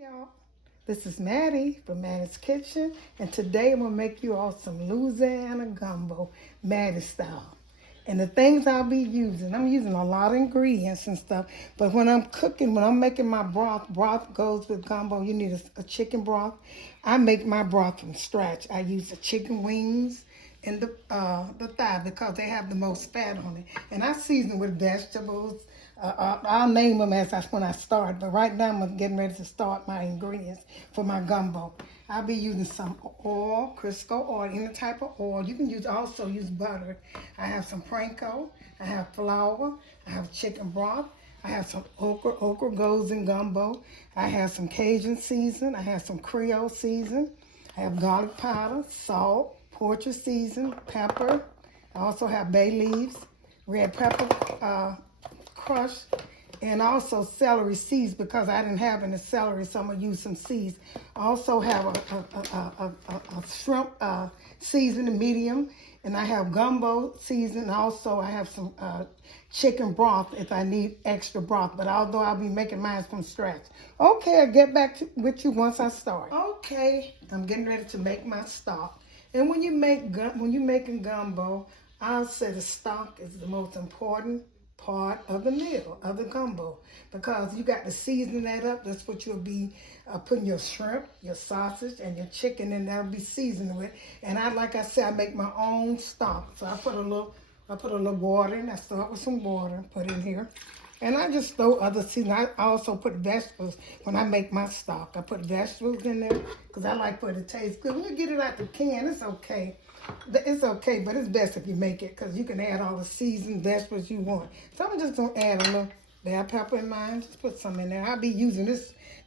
Y'all, this is Mattie from Mattie's Kitchen, and today I'm gonna make you all some Louisiana gumbo, Mattie style. And the things I'll be using, I'm using a lot of ingredients and stuff, but when I'm cooking, when I'm making my broth goes with gumbo. You need a chicken broth. I make my broth from scratch. I use the chicken wings and the thigh because they have the most fat on it. And I season with vegetables. I'll name them as when I start, but right now I'm getting ready to start my ingredients for my gumbo. I'll be using some oil, Crisco oil, any type of oil. You can also use butter. I have some Panko, I have flour, I have chicken broth, I have some okra. Okra goes in gumbo. I have some Cajun season, I have some Creole season, I have garlic powder, salt, Poultry season, pepper. I also have bay leaves, red pepper, crushed, and also celery seeds because I didn't have any celery, so I'm gonna use some seeds. I also have a shrimp seasoning, medium, and I have gumbo season. Also, I have some chicken broth if I need extra broth, but although I'll be making mine from scratch. Okay, I'll get back with you once I start. Okay, I'm getting ready to make my stock. And when you're making gumbo, I'll say the stock is the most important part of the meal, of the gumbo, because you got to season that up. That's what you'll be putting your shrimp, your sausage, and your chicken in. That'll be seasoned with. And like I said, I make my own stock. So I put a little water in. I start with some water, put in here, and I just throw other seasoning. I also put vegetables when I make my stock. I put vegetables in there because I like for it to taste good. When you get it out the can, it's okay. It's okay, but it's best if you make it because you can add all the seasoned vegetables you want. So I'm just going to add a little bell pepper in mine. Just put some in there. I'll be using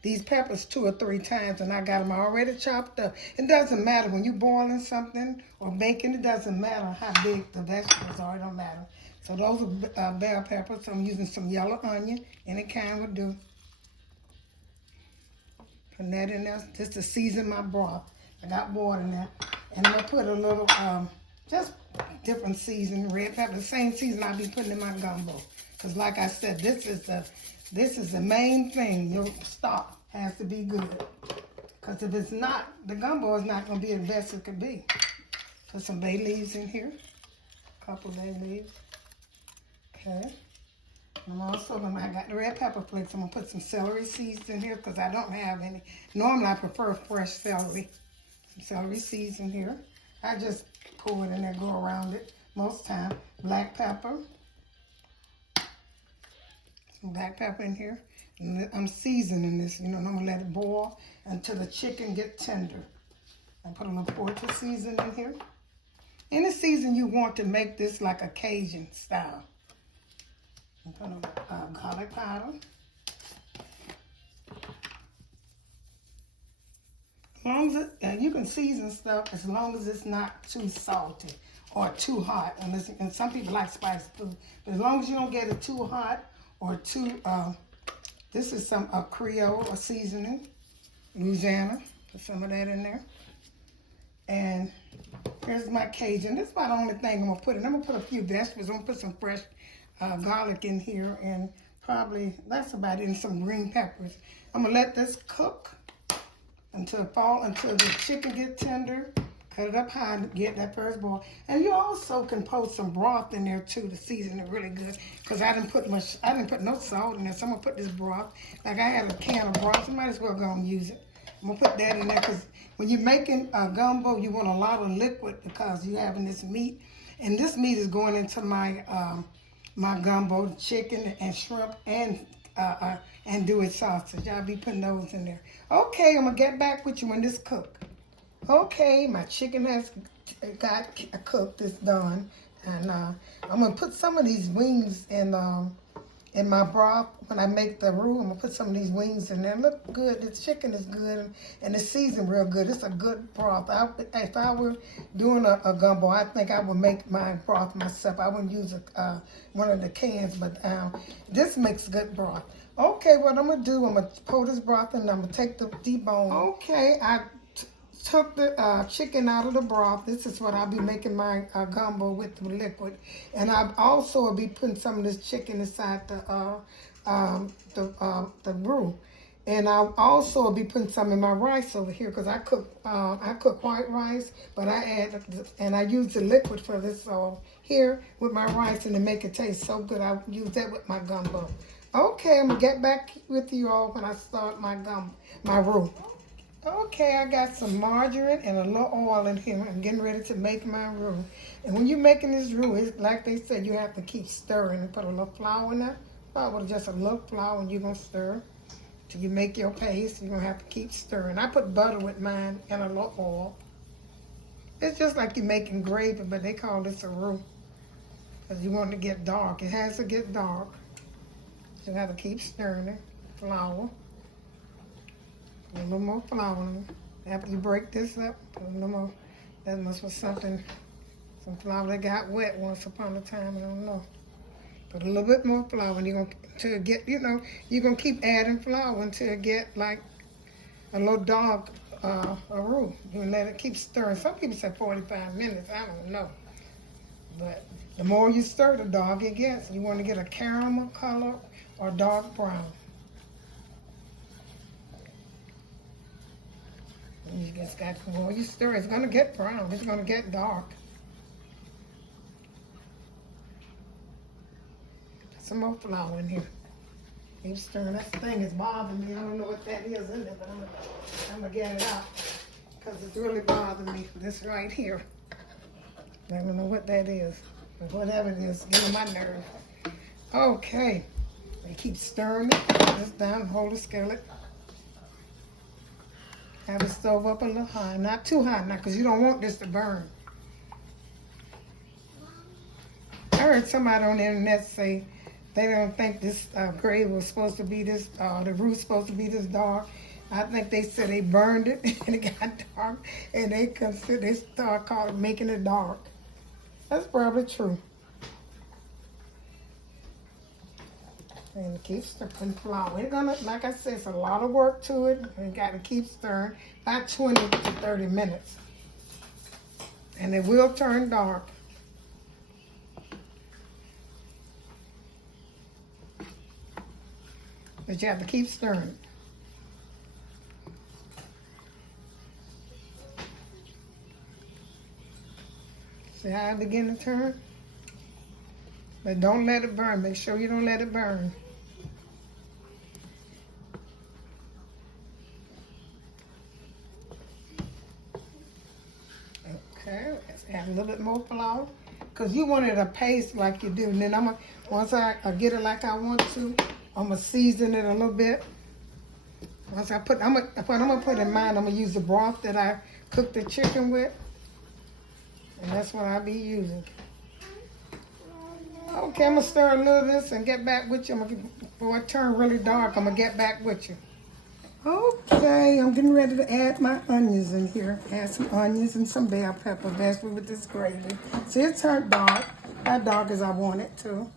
these peppers 2 or 3 times, and I got them already chopped up. It doesn't matter when you're boiling something or baking. It doesn't matter how big the vegetables are. It don't matter. So those are bell peppers. So I'm using some yellow onion. Any kind would do. Putting that in there just to season my broth. I got water in there. And I'm going to put a little, just different season, red pepper, the same season I'll be putting in my gumbo. Because like I said, this is the main thing. Your stock has to be good. Because if it's not, the gumbo is not going to be the best it could be. Put some bay leaves in here. A couple bay leaves. Okay. I'm also I got the red pepper flakes. I'm going to put some celery seeds in here because I don't have any. Normally I prefer fresh celery. Some celery seeds in here. I just pour it in there, go around it most time. Black pepper. Some black pepper in here. And I'm seasoning this, and I'm going to let it boil until the chicken get tender. I put a little Poultry season in here. Any season you want to make this like a Cajun style. I put a garlic powder. As long as you can season stuff as long as it's not too salty or too hot. And some people like spicy food, but as long as you don't get it too hot or too, this is some Creole or seasoning, Louisiana. Put some of that in there. And here's my Cajun. This is about the only thing I'm gonna put in. I'm gonna put a few vegetables. I'm gonna put some fresh garlic in here, and probably that's about it. And some green peppers. I'm gonna let this cook until the chicken get tender. Cut it up high to get that first boil. And you also can put some broth in there too to season it really good. Because I didn't put no salt in there. So I'm gonna put this broth. Like I had a can of broth, you might as well go and use it. I'm gonna put that in there because when you're making a gumbo, you want a lot of liquid because you're having this meat. And this meat is going into my my gumbo, chicken and shrimp and andouille sausage. I'll be putting those in there. Okay, I'm gonna get back with you when this cook. Okay, my chicken has got cooked. It's done, and I'm gonna put some of these wings in my broth when I make the roux. I'm gonna put some of these wings in there. Look good. This chicken is good, and it's seasoned real good. It's a good broth. If I were doing a gumbo, I think I would make my broth myself. I wouldn't use one of the cans, but this makes good broth. Okay, what I'm gonna do, I'm gonna pour this broth in, and I'm gonna take the debone. Okay, I took the chicken out of the broth. This is what I'll be making my gumbo with the liquid. And I also will be putting some of this chicken inside the roux. And I also will be putting some in my rice over here because I cook white rice, but I add and I use the liquid for this here with my rice, and to make it taste so good, I use that with my gumbo. Okay, I'm gonna get back with you all when I start my roux. Okay, I got some margarine and a little oil in here. I'm getting ready to make my roux. And when you're making this roux, it's like they said, you have to keep stirring and put a little flour in there. Probably just a little flour, and you're gonna stir till you make your paste. You're gonna have to keep stirring. I put butter with mine and a little oil. It's just like you're making gravy, but they call this a roux because you want it to get dark. It has to get dark. So you have to keep stirring it. Flour. A little more flour in it. After you break this up, put a little more. That must be some flour that got wet once upon a time. I don't know. Put a little bit more flour, and you're gonna get, you're gonna keep adding flour until it get like a little dark a roux. You let it keep stirring. Some people say 45 minutes. I don't know, but the more you stir, the darker it gets. You want to get a caramel color or dark brown. And you just got, the more you stir, it's gonna get brown. It's gonna get dark. Some more flour in here. Keep stirring. That thing is bothering me. I don't know what that is in there, but I'm gonna get it out because it's really bothering me. This right here. I don't know what that is, but whatever it is, get on my nerve. Okay. You keep stirring it. This down. Hold the skillet. Have the stove up a little high, not too high now, because you don't want this to burn. I heard somebody on the internet say they don't think this gravy was supposed to be this, the roux supposed to be this dark. I think they said they burned it and it got dark, and they start making it dark. That's probably true. And keep stirring flour. It's gonna, like I said, it's a lot of work to it. You got to keep stirring, about 20 to 30 minutes. And it will turn dark. But you have to keep stirring. See how I begin to turn? But don't let it burn. Make sure you don't let it burn. Okay, let's add a little bit more flour. Because you want it a paste like you do. And then once I get it like I want to, I'm going to season it a little bit. Once I'm going to put in mine, I'm going to use the broth that I cooked the chicken with. And that's what I'll be using. Okay, I'm going to stir a little of this and get back with you. Before it turns really dark, I'm going to get back with you. Okay, I'm getting ready to add my onions in here. Add some onions and some bell pepper, especially with this gravy. See, it turned dark, not dark as I want it to.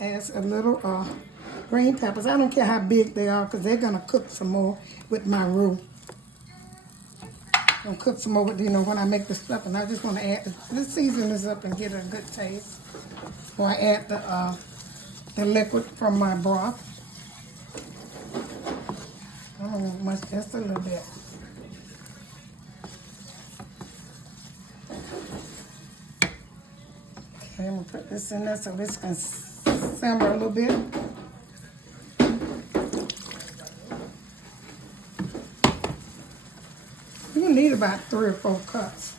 Add a little green peppers. I don't care how big they are because they're going to cook some more with my roux. I'm going to cook some more with, when I make the stuff. And I just want to add, let's season this up and get a good taste. Before I add the liquid from my broth. I don't want much, just a little bit. Okay, I'm going to put this in there so this can simmer a little bit. You need about 3 or 4 cups.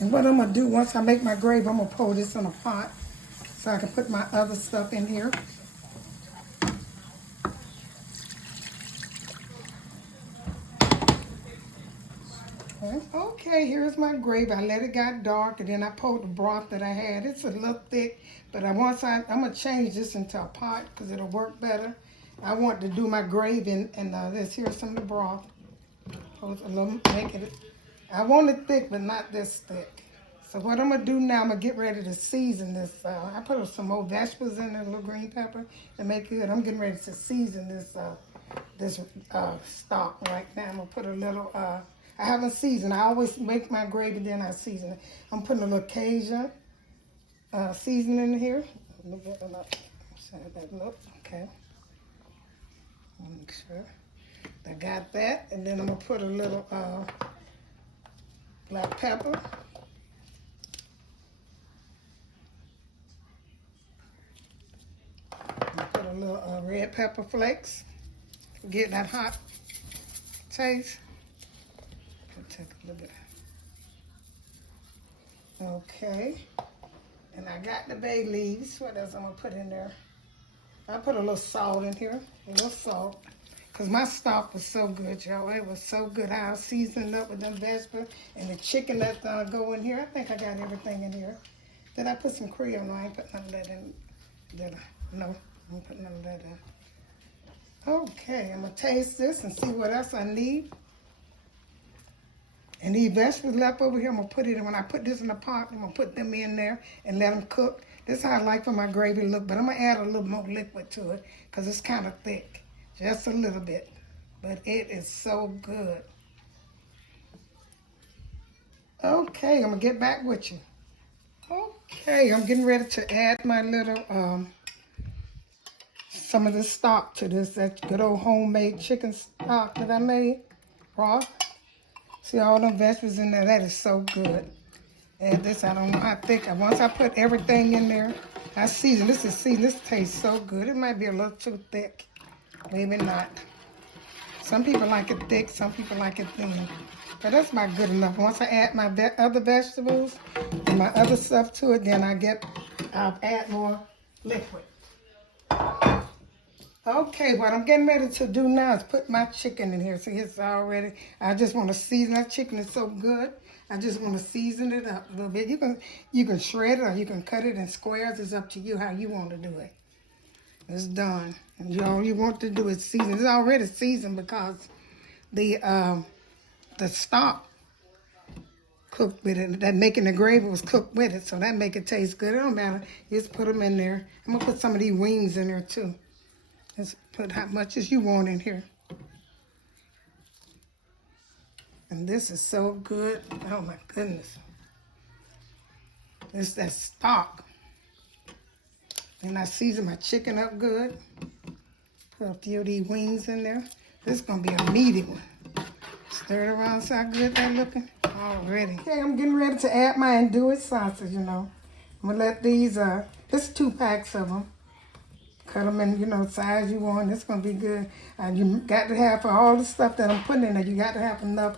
And what I'm going to do, once I make my gravy, I'm going to pour this in a pot so I can put my other stuff in here. Okay, here's my gravy. I let it get dark, and then I poured the broth that I had. It's a little thick, but I'm going to change this into a pot because it'll work better. I want to do my gravy and this. Here's some of the broth. I want it thick, but not this thick. So what I'm going to do now, I'm going to get ready to season this. I put some more vegetables in there, a little green pepper to make it. I'm getting ready to season this stock right now. I'm going to put a little, I haven't seasoned. I always make my gravy, then I season it. I'm putting a little Cajun seasoning in here. So that look, okay. Make sure I got that. And then I'm gonna put a little black pepper. Put a little red pepper flakes. Get that hot taste. Take a little bit. Okay. And I got the bay leaves. What else I'm gonna put in there? I put a little salt in here. A little salt. Because my stock was so good, y'all. It was so good. I seasoned up with them vegetables and the chicken that's gonna go in here. I think I got everything in here. Did I put some Creole? No, I ain't put none of that in. Did I? No, I ain't put none of that in. Okay, I'm gonna taste this and see what else I need. And these vegetables left over here, I'm gonna put it in. When I put this in the pot, I'm gonna put them in there and let them cook. This is how I like for my gravy to look, but I'm gonna add a little more liquid to it because it's kind of thick, just a little bit. But it is so good. Okay, I'm gonna get back with you. Okay, I'm getting ready to add my little, some of the stock to this. That good old homemade chicken stock that I made, broth. See all them vegetables in there, that is so good. Add this, I don't know how thick. Once I put everything in there, I season. This is seasoned, this tastes so good. It might be a little too thick, maybe not. Some people like it thick, some people like it thin. But that's about good enough. Once I add my other vegetables and my other stuff to it, then I'll add more liquid. Okay, what I'm getting ready to do now is put my chicken in here. See, it's already, I just want to season that chicken. It's so good. I just want to season it up a little bit. You can shred it or you can cut it in squares. It's up to you how you want to do it. It's done. And all you want to do is season. It's already seasoned because the stock cooked with it. That making the gravy was cooked with it, so that make it taste good. It don't matter. You just put them in there. I'm going to put some of these wings in there too. Just put how much as you want in here. And this is so good. Oh my goodness. It's that stock. And I season my chicken up good. Put a few of these wings in there. This is going to be a meaty one. Stir it around, see how good they're looking? Already. Okay, I'm getting ready to add my andouille sausage, you know. I'm going to let these, this is 2 packs of them. Cut them in, you know, size you want. It's going to be good. And you got to have, for all the stuff that I'm putting in there, you got to have enough,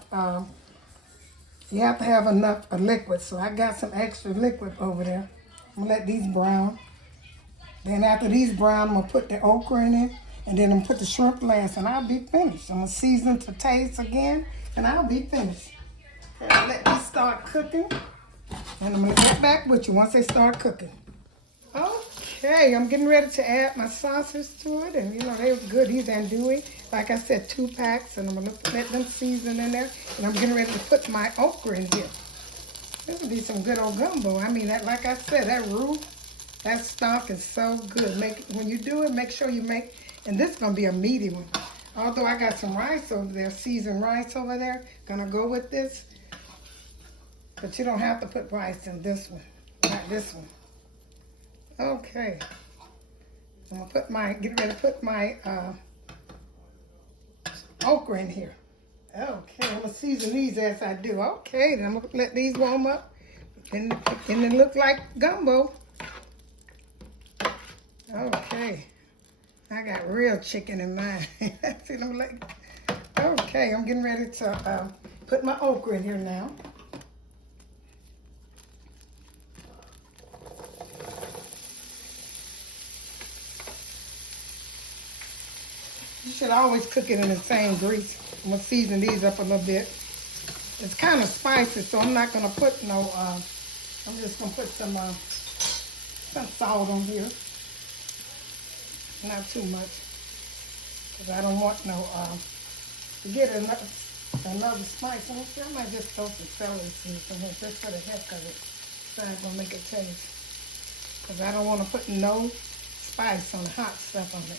liquid. So I got some extra liquid over there. I'm going to let these brown. Then after these brown, I'm going to put the okra in it. And then I'm going to put the shrimp last, and I'll be finished. I'm going to season to taste again, and I'll be finished. And I'll let these start cooking. And I'm going to get back with you once they start cooking. Okay, I'm getting ready to add my sausage to it. And, you know, they were good. These andouille. Like I said, 2 packs. And I'm going to let them season in there. And I'm getting ready to put my okra in here. This will be some good old gumbo. I mean, that, like I said, that roux, that stock is so good. When you do it, make sure you make... And this is going to be a meaty one. Although I got some rice over there, seasoned rice over there. Going to go with this. But you don't have to put rice in this one. Not this one. Okay. I'm going to get ready to put my okra in here. Okay, I'm going to season these as I do. Okay, then I'm going to let these warm up. And it look like gumbo. Okay. I got real chicken in mine. See them like, okay, I'm getting ready to put my okra in here now. You should always cook it in the same grease. I'm gonna season these up a little bit. It's kind of spicy, so I'm not gonna put no. I'm just gonna put some salt on here. Not too much, because I don't want no, to get another spice. I might just throw some celery seeds in here just for the heck of it. So I'm going to make it taste. Because I don't want to put no spice on the hot stuff on it.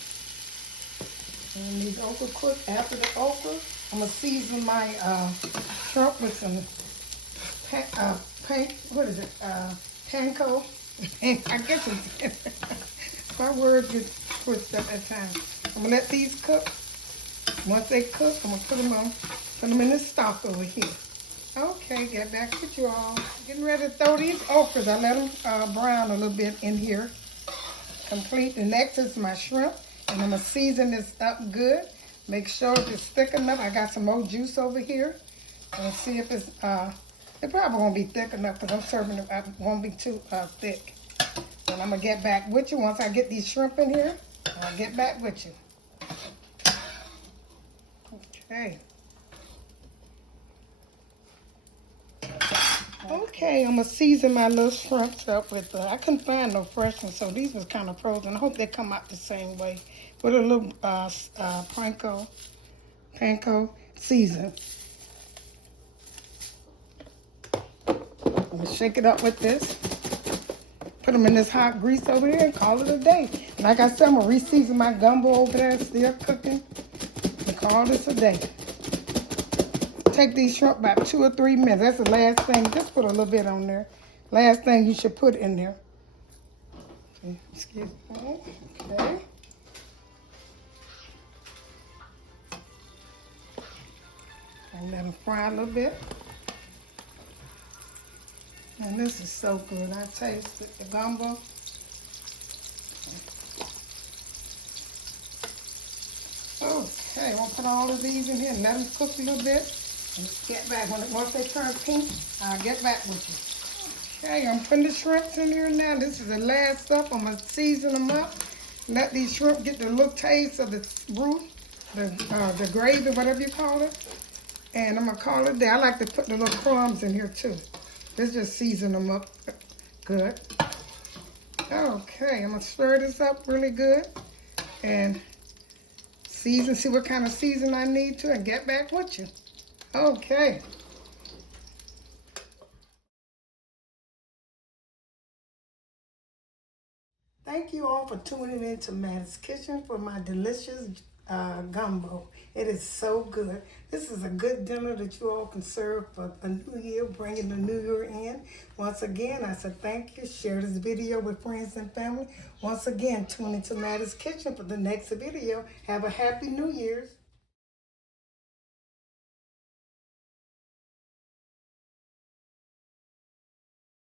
And these okra cook. After the okra, I'm going to season my shrimp with some, Panko. I guess it's My words get twisted up at times. I'm gonna let these cook. Once they cook, I'm gonna put them in this stock over here. Okay, get back with you all. Getting ready to throw these okras. I let them brown a little bit in here. Complete. The next is my shrimp, and I'm gonna season this up good. Make sure it's thick enough. I got some more juice over here. Let's see if it's it probably won't be thick enough because I'm serving it. It won't be too thick. And I'm gonna get back with you once I get these shrimp in here. I'll get back with you. Okay. Okay, I'm gonna season my little shrimps up with. I couldn't find no fresh ones, so these was kind of frozen. I hope they come out the same way with a little Panko season. I'm gonna shake it up with this. Put them in this hot grease over here and call it a day. Like I said, I'm gonna re-season my gumbo over there, still cooking, and call this a day. Take these shrimp about 2 or 3 minutes. That's the last thing. Just put a little bit on there. Last thing you should put in there. Excuse me. Okay. And let them fry a little bit. And this is so good. I tasted the gumbo. Okay, we'll put all of these in here and let them cook a little bit. And get back. Once they turn pink, I'll get back with you. Okay, I'm putting the shrimps in here now. This is the last stuff. I'm going to season them up. Let these shrimp get the little taste of the roux, the gravy, whatever you call it. And I'm going to call it there. I like to put the little crumbs in here too. Let's just season them up good. Okay, I'm going to stir this up really good. And season, see what kind of season I need to, and get back with you. Okay. Thank you all for tuning in to Mattie's Kitchen for my delicious gumbo. It is so good. This is a good dinner that you all can serve for a new year, bringing the new year in. Once again, I said thank you. Share this video with friends and family. Once again, tune into Mattie's Kitchen for the next video. Have a happy New Year's.